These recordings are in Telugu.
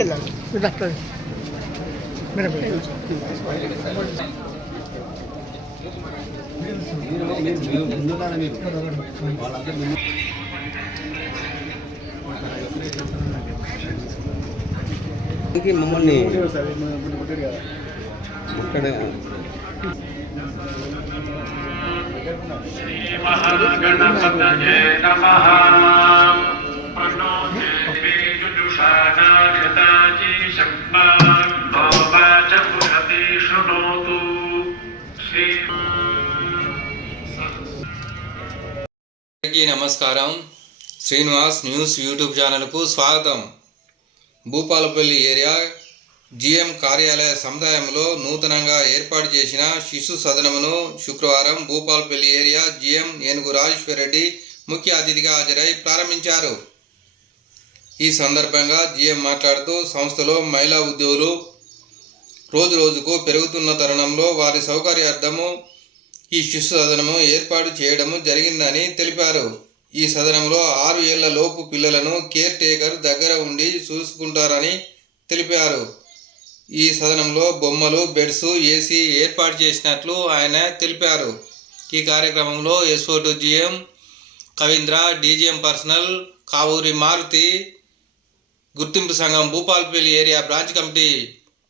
వెళ్ళాలి. మీరు అక్కడ మమ్మల్ని ఇక్కడ శ్రీ మహాగణపతయే నమః. అందరికీ నమస్కారం. శ్రీనివాస్ న్యూస్ యూట్యూబ్ ఛానల్కు స్వాగతం. భూపాలపల్లి ఏరియా జిఎం కార్యాలయ సముదాయంలో నూతనంగా ఏర్పాటు చేసిన శిశు సదనమును శుక్రవారం భూపాలపల్లి ఏరియా జిఎం ఏనుగు రాజేశ్వర్ రెడ్డి ముఖ్య అతిథిగా హాజరై ప్రారంభించారు. ఈ సందర్భంగా జిఎం మాట్లాడుతూ సంస్థలో మహిళా ఉద్యోగులు రోజు రోజుకు పెరుగుతున్న తరుణంలో వారి సౌకర్యార్థము ఈ శిశు సదనము ఏర్పాటు చేయడము జరిగిందని తెలిపారు. ఈ సదనంలో ఆరు ఏళ్ళ లోపు పిల్లలను కేర్ టేకర్ దగ్గర ఉండి చూసుకుంటారని తెలిపారు. ఈ సదనంలో బొమ్మలు బెడ్స్ ఏసీ ఏర్పాటు చేసినట్లు ఆయన తెలిపారు. ఈ కార్యక్రమంలో SO to GM Kavindra DGM personnel Kavuri Maruthi గుర్తింపు సంఘం భూపాల్పల్లి ఏరియా బ్రాంచ్ కమిటీ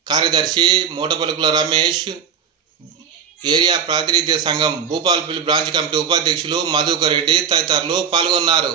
కార్యదర్శి మూటపలుకుల రమేష్ ఏరియా ప్రాతినిధ్య సంఘం భూపాల్పల్లి బ్రాంచ్ కమిటీ ఉపాధ్యక్షులు మధుకర్ రెడ్డి తదితరులు పాల్గొన్నారు.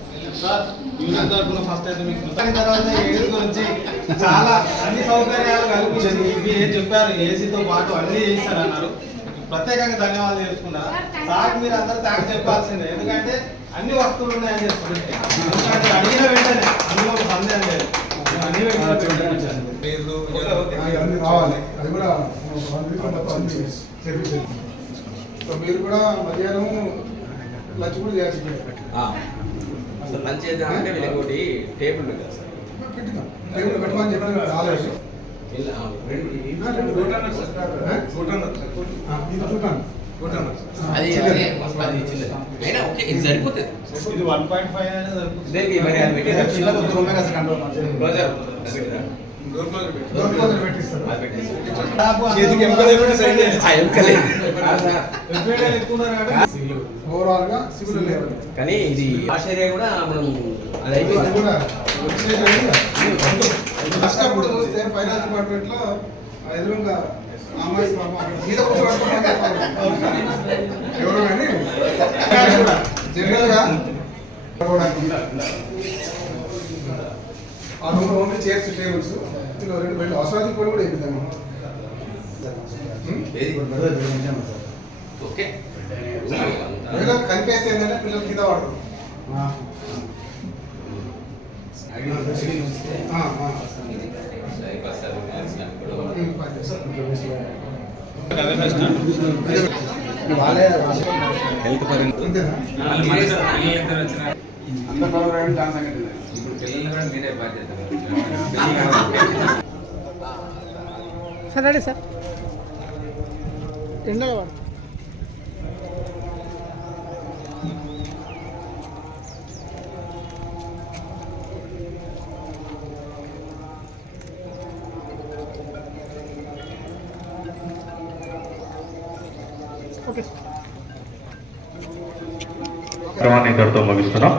ఫస్ట్ అయితే మీకు కృతజ్ఞ తర్వాత ఏడు గురించి చాలా అన్ని సౌకర్యాలు కల్పించింది. ఇవి ఏం చెప్పారు? ఏసీతో పాటు అన్ని చేశారు అన్నారు ప్రత్యేకంగా ధన్యవాదాలు చేసుకున్నా సార్ మీరు అందరూ తాకు చెప్పాల్సిందే. ఎందుకంటే అన్ని వస్తువులు ఉన్నాయని చెప్తుంది ఎందుకంటే అడిగిన వెంటనే అందులో ఒక సందేహం లేదు. అన్ని మీరు కూడా మధ్యాహ్నం లంచ్ కూడా చేయాల్సిందే. చేయాల్సి లంచ్ చేద్దామంటే వీళ్ళకి ఒకటి టేబుల్ ఉంది కదా సార్ పెట్టినా టేబుల్ పెట్టమని చెప్పిన రాలేదు ఇలా, ఆ, రెండు ఈ- ఆ, రెండు భూటాన్ సార్. ఆ? భూటాన్ సార్. ఆ, ఇది చూడండి భూటాన్ సార్. అది. అయినా ఓకే ఇది సరిపోతుంది ఇది వన్ పాయింట్ ఫైవ్ అనేది సరిపోతుంది. కానీ ఇది ఆస్ట్రేలియా కూడా మనం అది అది అయిపోయింది కూడా వచ్చిన ఫస్ట్ అప్పుడు చూస్తే ఫైనాన్స్ డిపార్ట్మెంట్లో ఎదురుగా అమ్మాయి ఎవరు కానీ. జనరల్గా. ఆ రూమ్ ఓన్లీ చైర్స్ టేబుల్స్ ఇందులో రెండు బెడ్ అవసరానికి కూడా కూడా? ఓకే. కనిపేస్తే ఏంటంటే పిల్లలు కింద పడరు. ఆ, ఆ. ఉమ్, వాళ్ళే హెల్త్ పరంగా అంతేనా అందరు పర్వాలేదు దాని సంగతి లేదు. సార్ రెడీ సార్ రెండో వాడు ఓకే కార్యక్రమాన్ని ఇంతటితో ముగిస్తున్నాం